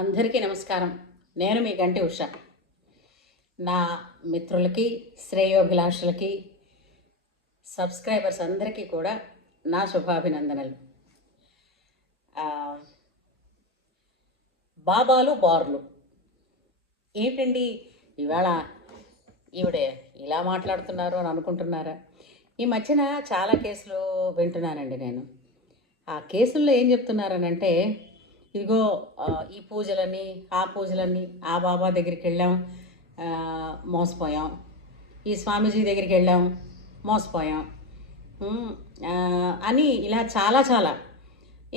అందరికీ నమస్కారం. నేను మీ గంటి ఉష. నా మిత్రులకి, శ్రేయోభిలాషులకి, సబ్స్క్రైబర్స్ అందరికీ కూడా నా శుభాభినందనలు. బాబాలు బార్లు ఏంటండి ఇవాళ ఈవిడే ఇలా మాట్లాడుతున్నారు అని అనుకుంటున్నారా? ఈ మధ్యన చాలా కేసులు వింటున్నానండి నేను. ఆ కేసుల్లో ఏం చెప్తున్నారనంటే, ఇదిగో ఈ పూజలని ఆ పూజలని ఆ బాబా దగ్గరికి వెళ్ళాం, మోసపోయాం, ఈ స్వామీజీ దగ్గరికి వెళ్ళాం, మోసపోయాం అని ఇలా చాలా చాలా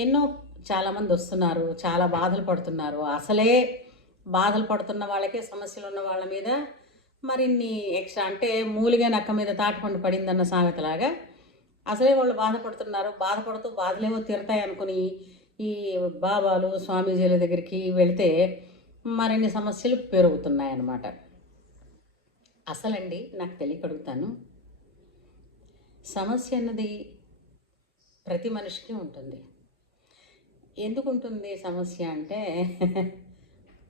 ఎన్నో చాలామంది వస్తున్నారు, చాలా బాధలు పడుతున్నారు. అసలే బాధలు పడుతున్న వాళ్ళకే సమస్యలు ఉన్న వాళ్ళ మీద మరిన్ని ఎక్స్ట్రా, అంటే మూలిగా నక్క మీద తాటిపండు పడిందన్న సామెతలాగా అసలే వాళ్ళు బాధపడుతున్నారు. బాధపడుతూ బాధలేమో తీరుతాయి అనుకుని ఈ బాబాలు స్వామీజీల దగ్గరికి వెళితే మరిన్ని సమస్యలు పెరుగుతున్నాయి అన్నమాట. అసలండి నాకు తెలియకడుగుతాను, సమస్య అన్నది ప్రతి మనిషికి ఉంటుంది. ఎందుకు ఉంటుంది సమస్య అంటే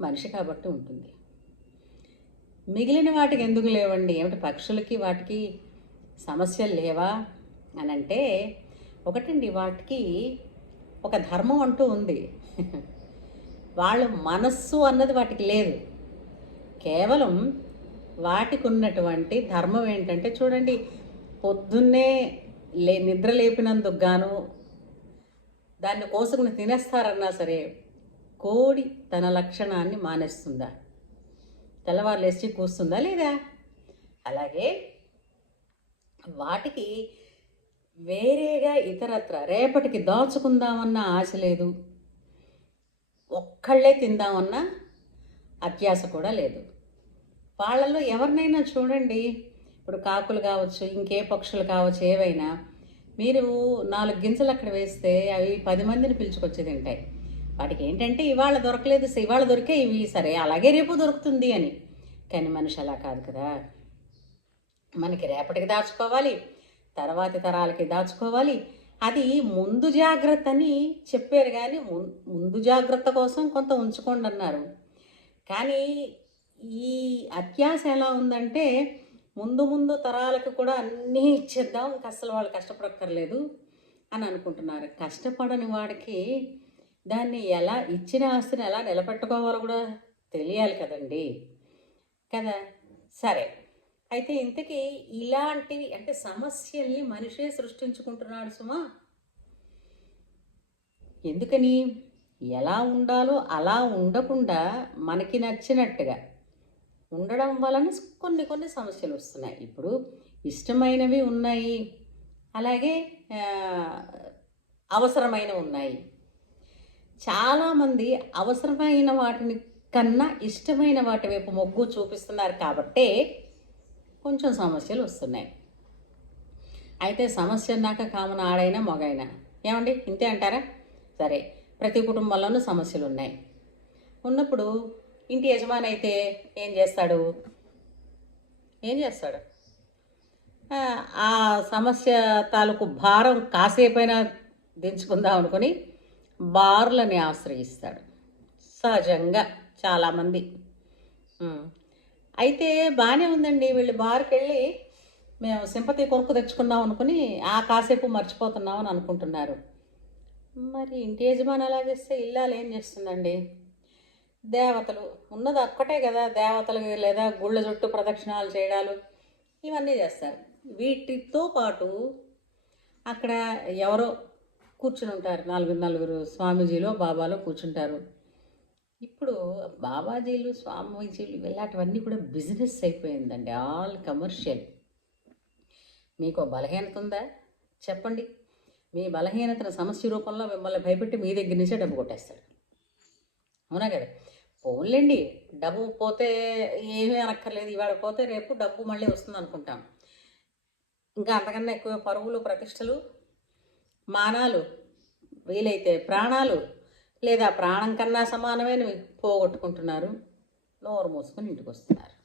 మనిషి కాబట్టి ఉంటుంది. మిగిలిన వాటికి ఎందుకు లేవండి? ఏమిటి పక్షులకి వాటికి సమస్యలు లేవా అని అంటే, ఒకటండి, వాటికి ఒక ధర్మం అంటూ ఉంది. వాళ్ళ మనస్సు అన్నది వాటికి లేదు. కేవలం వాటికి ఉన్నటువంటి ధర్మం ఏంటంటే, చూడండి, పొద్దున్నే నిద్ర లేపినందుకు గాను దాన్ని కోసుకుని తినేస్తారన్నా సరే కోడి తన లక్షణాన్ని మానేస్తుందా? తెల్లవారు లేచి కూస్తుందా లేదా? అలాగే వాటికి వేరేగా ఇతరత్ర రేపటికి దాచుకుందామన్న ఆశ లేదు, ఒక్కళ్ళే తిందామన్న అత్యాశ కూడా లేదు. వాళ్ళల్లో ఎవరినైనా చూడండి, ఇప్పుడు కాకులు కావచ్చు, ఇంకే పక్షులు కావచ్చు, ఏవైనా మీరు 4 గింజలు అక్కడ వేస్తే అవి 10 మందిని పిలుచుకొచ్చి తింటాయి. వాటికి ఏంటంటే ఇవాళ దొరకలేదు, ఇవాళ దొరికే ఇవి సరే అలాగే రేపు దొరుకుతుంది అని. కానీ మనిషి అలా కాదు కదా. మనకి రేపటికి దాచుకోవాలి, తర్వాతి తరాలకి దాచుకోవాలి. అది ముందు జాగ్రత్త అని చెప్పారు, కానీ ముందు జాగ్రత్త కోసం కొంత ఉంచుకోండి అన్నారు. కానీ ఈ అత్యాశ ఎలా ఉందంటే, ముందు ముందు తరాలకు కూడా అన్నీ ఇచ్చేద్దాం, ఇంకా అసలు వాళ్ళు కష్టపడక్కర్లేదు అని అనుకుంటున్నారు. కష్టపడని వాడికి దాన్ని ఎలా, ఇచ్చిన ఆస్తిని ఎలా నిలబెట్టుకోవాలో కూడా తెలియాలి కదండి, కదా. సరే, అయితే ఇంతకీ ఇలాంటివి అంటే సమస్యల్ని మనిషే సృష్టించుకుంటున్నాడు సుమా. ఎందుకని? ఎలా ఉండాలో అలా ఉండకుండా మనకి నచ్చినట్టుగా ఉండడం వలన కొన్ని కొన్ని సమస్యలు వస్తున్నాయి. ఇప్పుడు ఇష్టమైనవి ఉన్నాయి, అలాగే అవసరమైనవి ఉన్నాయి. చాలామంది అవసరమైన వాటిని కన్నా ఇష్టమైన వాటి వైపు మొగ్గు చూపిస్తున్నారు కాబట్టే కొంచెం సమస్యలు వస్తున్నాయి. అయితే సమస్య అన్నాక కామన్ ఆడైనా మగైనా ఏమండి ఇంతే అంటారా? సరే, ప్రతి కుటుంబంలోనూ సమస్యలు ఉన్నాయి. ఉన్నప్పుడు ఇంటి యజమాని అయితే ఏం చేస్తాడు? ఆ సమస్య తాలూకు భారం కాసేపైనా దించుకుందాం అనుకుని బార్లని ఆశ్రయిస్తాడు సహజంగా చాలామంది. అయితే బాగానే ఉందండి, వీళ్ళు బార్కి వెళ్ళి మేము సింపతి కొరకు తెచ్చుకున్నాం అనుకుని ఆ కాసేపు మర్చిపోతున్నామని అనుకుంటున్నారు. మరి ఇంటి యజమాని అలా చేస్తే ఇల్లాలు ఏం చేస్తుందండి? దేవతలు ఉన్నది ఒక్కటే కదా, దేవతలు లేదా గుళ్ళ చుట్టూ ప్రదక్షిణాలు చేయడాలు ఇవన్నీ చేస్తారు. వీటితో పాటు అక్కడ ఎవరో కూర్చుని ఉంటారు, నలుగురు స్వామీజీలో బాబాలో కూర్చుంటారు. ఇప్పుడు బాబాజీలు స్వామీజీలు ఇలాంటివన్నీ కూడా బిజినెస్ అయిపోయిందండి, ఆల్ కమర్షియల్. మీకు బలహీనత ఉందా చెప్పండి? మీ బలహీనతను సమస్య రూపంలో మిమ్మల్ని భయపెట్టి మీ దగ్గర నుంచే డబ్బు కొట్టేస్తాడు. అవునా కదా? పోన్లేండి, డబ్బు పోతే ఏమీ అనక్కర్లేదు, ఇవాళ పోతే రేపు డబ్బు మళ్ళీ వస్తుంది అనుకుంటాం. ఇంకా అంతకన్నా ఎక్కువ పరువులు, ప్రతిష్టలు, మానాలు, వీలైతే ప్రాణాలు, లేదా ప్రాణం కన్నా సమానమైనవి పోగొట్టుకుంటున్నారు. నోరు మూసుకొని ఇంటికి వస్తున్నారు,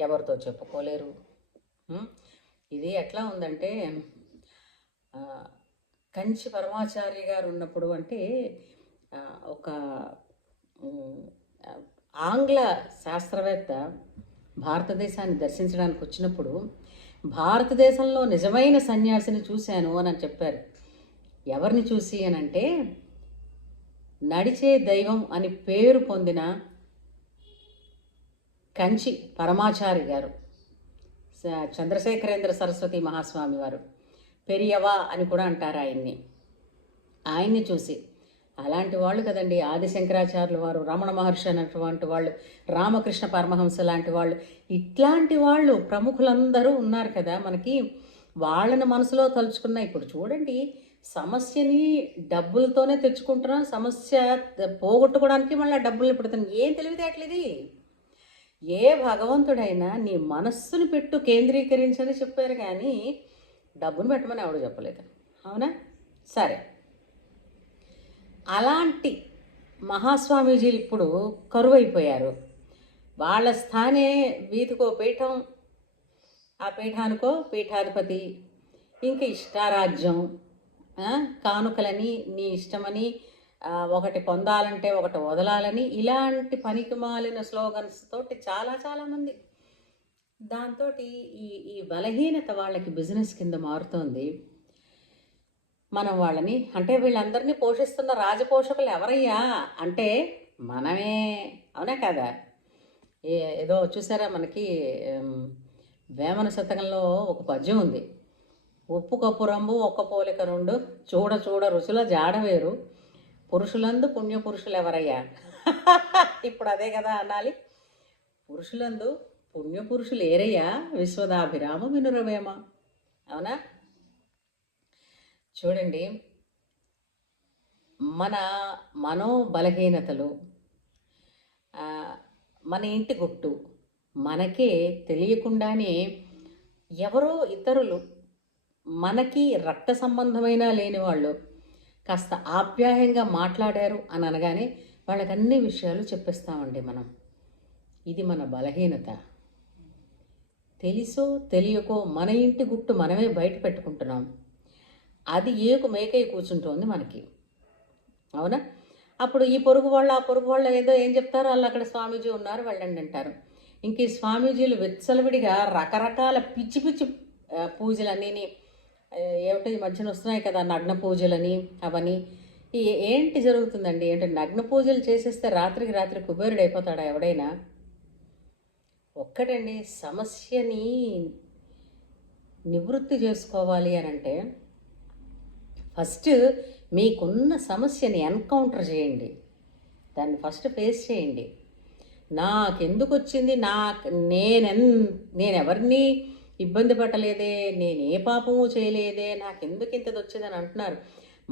ఎవరితో చెప్పుకోలేరు. ఇది ఎట్లా ఉందంటే, కంచి పరమాచార్య గారు ఉన్నప్పుడు అంటే ఒక ఆంగ్ల శాస్త్రవేత్త భారతదేశాన్ని దర్శించడానికి వచ్చినప్పుడు భారతదేశంలో నిజమైన సన్యాసిని చూశాను అని చెప్పారు. ఎవరిని చూసి అనంటే నడిచే దైవం అని పేరు పొందిన కంచి పరమాచారి గారు, చంద్రశేఖరేంద్ర సరస్వతి మహాస్వామి వారు, పెరియవా అని కూడా అంటారు ఆయన్ని చూసి. అలాంటి వాళ్ళు కదండి ఆదిశంకరాచార్యుల వారు, రమణ మహర్షి అన్నటువంటి వాళ్ళు, రామకృష్ణ పరమహంస లాంటి వాళ్ళు, ఇట్లాంటి వాళ్ళు ప్రముఖులందరూ ఉన్నారు కదా మనకి. వాళ్ళని మనసులో తలుచుకున్న ఇప్పుడు చూడండి, సమస్యని డబ్బులతోనే తెచ్చుకుంటున్నాం, సమస్య పోగొట్టుకోవడానికి మళ్ళీ డబ్బుల్ని పెడుతున్నాం. ఏం తెలివితేటలేది? ఏ భగవంతుడైనా నీ మనస్సును పెట్టు కేంద్రీకరించని చెప్పారు, కానీ డబ్బును పెట్టమని ఎవడు చెప్పలేదు. అవునా? సరే, అలాంటి మహాస్వామీజీలు ఇప్పుడు కరువైపోయారు. వాళ్ళ స్థానే వీధికో పీఠం, ఆ పీఠానికో పీఠాధిపతి, ఇంకా ఇష్టారాజ్యం, కానుకలని, నీ ఇష్టమని, ఒకటి పొందాలంటే ఒకటి వదలాలని, ఇలాంటి పనికి మాలిన స్లోగన్స్ తోటి చాలామంది. దాంతో ఈ బలహీనత వాళ్ళకి బిజినెస్ కింద మారుతోంది. మనం వాళ్ళని అంటే వీళ్ళందరినీ పోషిస్తున్న రాజపోషకులు ఎవరయ్యా అంటే మనమే. అవునా కదా? ఏదో చూసారా మనకి వేమన శతకంలో ఒక పద్యం ఉంది, ఉప్పు కప్పు రంబు ఒక్క పోలిక రెండు, చూడ చూడ రుచుల జాడ వేరు, పురుషులందు పుణ్యపురుషులు ఎవరయ్యా. ఇప్పుడు అదే కదా అనాలి. పురుషులందు పుణ్యపురుషులు ఏరయ్యా, విశ్వదాభిరామ వినురవేమ. అవునా? చూడండి, మన మనోబలహీనతలు, మన ఇంటి గుట్టు మనకే తెలియకుండానే ఎవరో ఇతరులు, మనకి రక్త సంబంధమైన లేని వాళ్ళు కాస్త ఆప్యాయంగా మాట్లాడారు అని అనగానే వాళ్ళకి అన్ని విషయాలు చెప్పేస్తామండి మనం. ఇది మన బలహీనత. తెలుసో తెలియకో మన ఇంటి గుట్టు మనమే బయట పెట్టుకుంటున్నాం. అది ఏకు మేకై కూర్చుంటోంది మనకి. అవునా? అప్పుడు ఈ పొరుగు వాళ్ళు ఆ పొరుగు వాళ్ళు ఏం చెప్తారో వాళ్ళు అక్కడ స్వామీజీ ఉన్నారు వెళ్ళండి అంటారు. ఇంక ఈ స్వామీజీలు విచ్చలవిడిగా రకరకాల పిచ్చి పిచ్చి పూజలన్నీ ఏమిటో ఈ మధ్యన వస్తున్నాయి కదా, నగ్న పూజలని అవని. ఏంటి జరుగుతుందండి అంటే నగ్న పూజలు చేసేస్తే రాత్రికి రాత్రి కుబేరుడు అయిపోతాడా ఎవడైనా? ఒక్కటండి, సమస్యని నివృత్తి చేసుకోవాలి అని అంటే ఫస్ట్ మీకున్న సమస్యని ఎన్కౌంటర్ చేయండి, దాన్ని ఫస్ట్ ఫేస్ చేయండి. నాకెందుకు వచ్చింది, నేనెవరిని ఇబ్బంది పెట్టలేదే, నేను ఏ పాపము చేయలేదే, నాకెందుకు ఇంతది వచ్చేదని అంటున్నారు.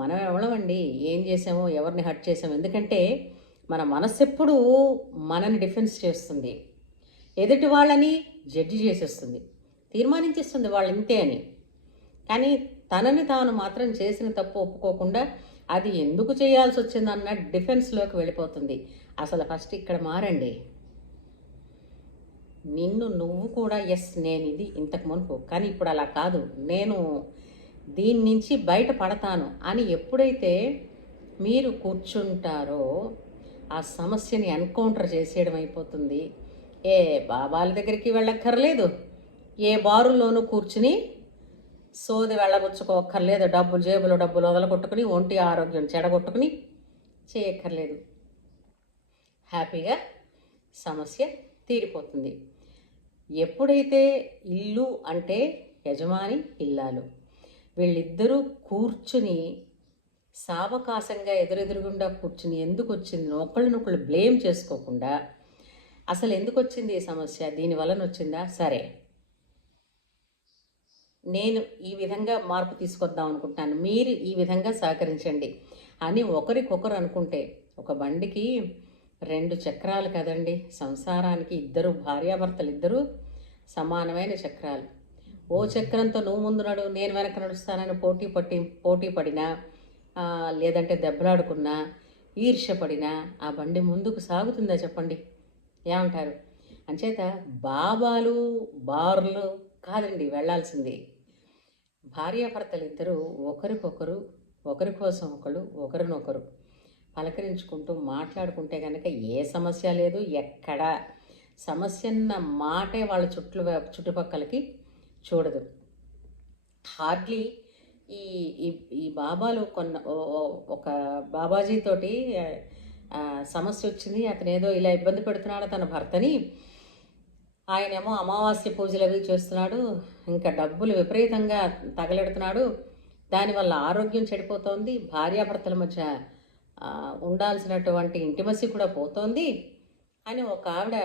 మనం ఎవరమండి, ఏం చేసామో, ఎవరిని హర్ట్ చేసామో? ఎందుకంటే మన మనస్సు ఎప్పుడూ మనని డిఫెన్స్ చేస్తుంది, ఎదుటి వాళ్ళని జడ్జి చేసేస్తుంది, తీర్మానించేస్తుంది వాళ్ళు ఇంతే అని. కానీ తనని తాను మాత్రం చేసిన తప్పు ఒప్పుకోకుండా అది ఎందుకు చేయాల్సి వచ్చిందన్న డిఫెన్స్లోకి వెళ్ళిపోతుంది. అసలు ఫస్ట్ ఇక్కడ మారండి. నిన్ను నువ్వు కూడా నేను ఇది ఇంతకు మునుపు, కానీ ఇప్పుడు అలా కాదు, నేను దీని నుంచి బయటపడతాను అని ఎప్పుడైతే మీరు కూర్చుంటారో ఆ సమస్యని ఎన్కౌంటర్ చేసేయడం అయిపోతుంది. ఏ బాబాల దగ్గరికి వెళ్ళక్కర్లేదు, ఏ బారుల్లోనూ కూర్చుని సోది వెళ్ళబుచ్చుకోక్కర్లేదు, జేబులో డబ్బులు వదలగొట్టుకుని ఒంటి ఆరోగ్యం చెడగొట్టుకుని చేయక్కర్లేదు. హ్యాపీగా సమస్య తీరిపోతుంది. ఎప్పుడైతే ఇల్లు అంటే యజమాని ఇల్లాలు వీళ్ళిద్దరూ కూర్చుని సావకాశంగా ఎదురెదురుగుండా కూర్చుని ఎందుకు వచ్చింది ఒకళ్ళనొకళ్ళు బ్లేమ్ చేసుకోకుండా, అసలు ఎందుకు వచ్చింది ఈ సమస్య, దీనివలన వచ్చిందా, సరే నేను ఈ విధంగా మార్పు తీసుకొద్దాం అనుకుంటున్నాను, మీరు ఈ విధంగా సహకరించండి అని ఒకరికొకరు అనుకుంటే, ఒక బండికి 2 చక్రాలు కదండి, సంసారానికి ఇద్దరు భార్యాభర్తలు ఇద్దరు సమానమైన చక్రాలు. ఓ చక్రంతో నువ్వు ముందు నడు నేను వెనక నడుస్తానని పోటీ పడినా, లేదంటే దెబ్బలాడుకున్నా, ఈర్ష్యపడినా ఆ బండి ముందుకు సాగుతుందా చెప్పండి? ఏమంటారు? అంచేత బాబాలు బార్లు కాదండి వెళ్ళాల్సింది. భార్యాభర్తలు ఇద్దరు ఒకరికొకరు, ఒకరి కోసం ఒకరు, ఒకరినొకరు పలకరించుకుంటూ మాట్లాడుకుంటే కనుక ఏ సమస్య లేదు. ఎక్కడ సమస్య అన్న మాటే వాళ్ళ చుట్టుపక్కలకి చూడదు. హార్డ్లీ ఈ ఈ ఈ బాబాలు ఒక బాబాజీతోటి సమస్య వచ్చింది. అతను ఏదో ఇలా ఇబ్బంది పెడుతున్నాడు తన భర్తని. ఆయనేమో అమావాస్య పూజలు అవి చేస్తున్నాడు, ఇంకా డబ్బులు విపరీతంగా తగలెడుతున్నాడు, దానివల్ల ఆరోగ్యం చెడిపోతోంది, భార్యాభర్తల మధ్య ఉండాల్సినటువంటి ఇంటిమసీ కూడా పోతోంది అని ఒక ఆవిడ,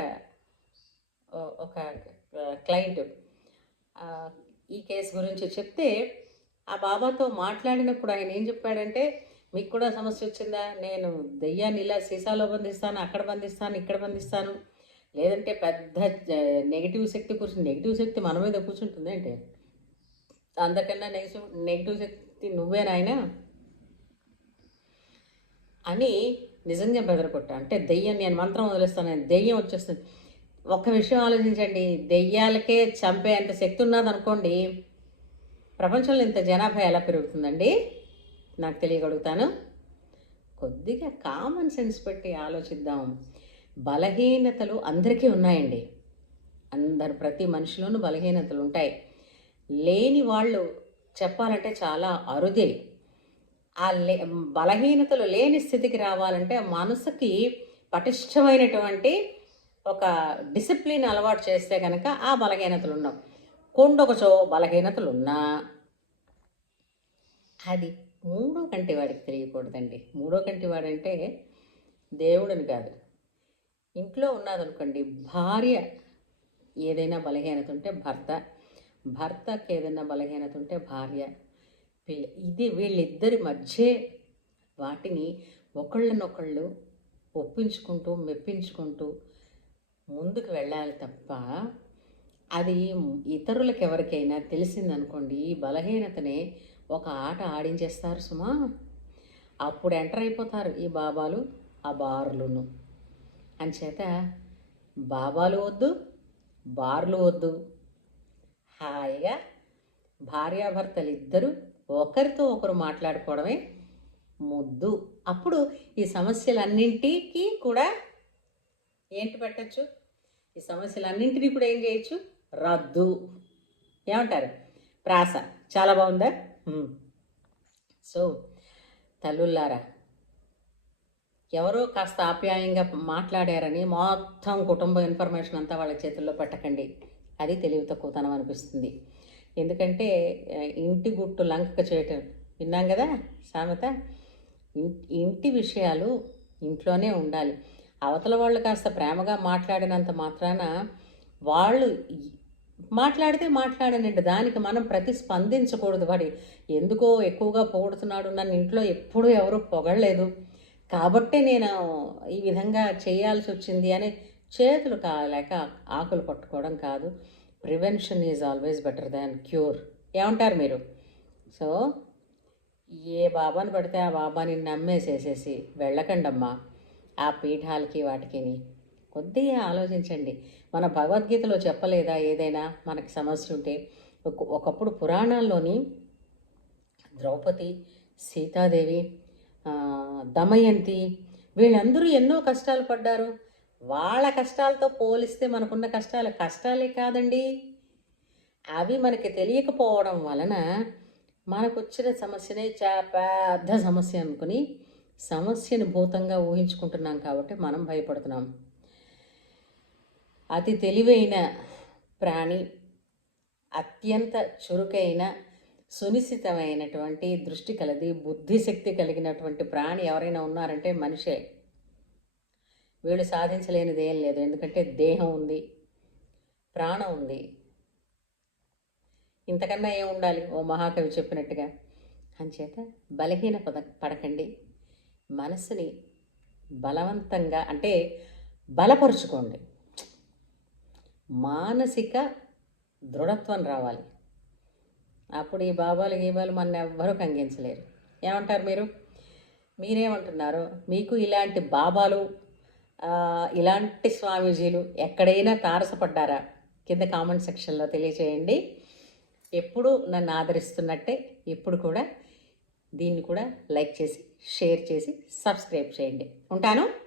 ఒక క్లయింట్ ఈ కేసు గురించి చెప్తే, ఆ బాబాతో మాట్లాడినప్పుడు ఆయన ఏం చెప్పాడంటే, మీకు కూడా సమస్య వచ్చిందా, నేను దెయ్యాన్ని ఇలా సీసాలో బంధిస్తాను, అక్కడ బంధిస్తాను, ఇక్కడ బంధిస్తాను, లేదంటే పెద్ద నెగిటివ్ శక్తి మన మీద కూర్చుంటుంది అంటే, అందరికన్నా నెగిటివ్ శక్తి నువ్వే నాయనా అని నిజంగా బెదరకొట్టా. అంటే దెయ్యం, నేను మంత్రం వదిలేస్తాను, దెయ్యం వచ్చేస్తుంది. ఒక్క విషయం ఆలోచించండి, దెయ్యాలకే చంపేంత శక్తి ఉన్నదనుకోండి, ప్రపంచంలో ఇంత జనాభా ఎలా పెరుగుతుందండి? నాకు తెలియగలుగుతాను. కొద్దిగా కామన్ సెన్స్ పెట్టి ఆలోచిద్దాం. బలహీనతలు అందరికీ ఉన్నాయండి. ప్రతి మనిషిలోనూ బలహీనతలు ఉంటాయి. లేని వాళ్ళు చెప్పాలంటే చాలా అరుదే. ఆ బలహీనతలు లేని స్థితికి రావాలంటే మనసుకి పటిష్టమైనటువంటి ఒక డిసిప్లిన్ అలవాటు చేస్తే కనుక ఆ బలహీనతలు ఉన్నాం. కొండొకచో బలహీనతలు ఉన్నా అది మూడో కంటి వాడికి తెలియకూడదండి. మూడో కంటి వాడంటే దేవుడిని కాదు, ఇంట్లో ఉన్నదనుకోండి, భార్య ఏదైనా బలహీనత ఉంటే భర్తకి ఏదైనా బలహీనత ఉంటే భార్య, ఇది వీళ్ళిద్దరి మధ్య వాటిని ఒకళ్ళనొకళ్ళు ఒప్పించుకుంటూ మెప్పించుకుంటూ ముందుకు వెళ్ళాలి తప్ప, అది ఇతరులకు ఎవరికైనా తెలిసిందనుకోండి, ఈ బలహీనతనే ఒక ఆట ఆడించేస్తారు సుమా. అప్పుడు ఎంటర్ అయిపోతారు ఈ బాబాలు ఆ బార్లును. అంచేత బాబాలు వద్దు, బార్లు వద్దు, హాయిగా భార్యాభర్తలు ఇద్దరు ఒకరితో ఒకరు మాట్లాడుకోవడమే ముద్దు. అప్పుడు ఈ సమస్యలన్నింటికి కూడా ఏంటి పెట్టచ్చు, ఈ సమస్యలన్నింటినీ కూడా ఏం చేయొచ్చు, రద్దు. ఏమంటారు? ప్రాస చాలా బాగుందా? సో తల్లుల్లారా, ఎవరో కాస్త ఆప్యాయంగా మాట్లాడారని మొత్తం కుటుంబ ఇన్ఫర్మేషన్ అంతా వాళ్ళ చేతుల్లో పెట్టకండి. అది తెలివి తక్కువతనం అనిపిస్తుంది. ఎందుకంటే ఇంటి గుట్టు లంక చేయటం విన్నాం కదా సామెత. ఇంటి విషయాలు ఇంట్లోనే ఉండాలి. అవతల వాళ్ళు కాస్త ప్రేమగా మాట్లాడినంత మాత్రాన వాళ్ళు మాట్లాడితే మాట్లాడనండి, దానికి మనం ప్రతిస్పందించకూడదు. వాడి ఎందుకో ఎక్కువగా పొగుడుతున్నాడు, నన్ను ఇంట్లో ఎప్పుడూ ఎవరూ పొగడలేదు కాబట్టే నేను ఈ విధంగా చేయాల్సి వచ్చింది అని చేతులు కాలేక ఆకులు పట్టుకోవడం కాదు. Prevention is always better than cure. ఏమంటారు మీరు? సో ఏ బాబాని పడితే ఆ బాబాని నమ్మేసేసేసి వెళ్ళకండమ్మా ఆ పీఠాలకి వాటికి. కొద్దిగా ఆలోచించండి. మన భగవద్గీతలో చెప్పలేదా ఏదైనా మనకి సమస్య ఉంటే? ఒకప్పుడు పురాణాల్లోని ద్రౌపది, సీతాదేవి, దమయంతి వీళ్ళందరూ ఎన్నో కష్టాలు పడ్డారు. వాళ్ళ కష్టాలతో పోలిస్తే మనకున్న కష్టాలే కాదండి. అవి మనకి తెలియకపోవడం వలన మనకు వచ్చిన సమస్యనే పెద్ద సమస్య అనుకుని సమస్యను భూతంగా ఊహించుకుంటున్నాం కాబట్టి మనం భయపడుతున్నాం. అతి తెలివైన ప్రాణి, అత్యంత చురుకైన సునిశ్చితమైనటువంటి దృష్టి కలది, బుద్ధిశక్తి కలిగినటువంటి ప్రాణి ఎవరైనా ఉన్నారంటే మనిషే. వీళ్ళు సాధించలేనిది ఏం లేదు. ఎందుకంటే దేహం ఉంది, ప్రాణం ఉంది, ఇంతకన్నా ఏం ఉండాలి ఓ మహాకవి చెప్పినట్టుగా. అంచేత పడకండి. మనసుని బలవంతంగా అంటే బలపరుచుకోండి. మానసిక దృఢత్వం రావాలి. అప్పుడు ఈ బాబాలు గీబాలు మన ఎవ్వరూ కంగించలేరు. ఏమంటారు మీరు? మీరేమంటున్నారు? మీకు ఇలాంటి బాబాలు, ఇలాంటి స్వామీజీలు ఎక్కడైనా తారసపడ్డారా? కింద కామెంట్ సెక్షన్లో తెలియచేయండి. ఎప్పుడు నన్ను ఆదరిస్తున్నట్టే ఇప్పుడు కూడా దీన్ని కూడా లైక్ చేసి షేర్ చేసి సబ్స్క్రైబ్ చేయండి. ఉంటాను.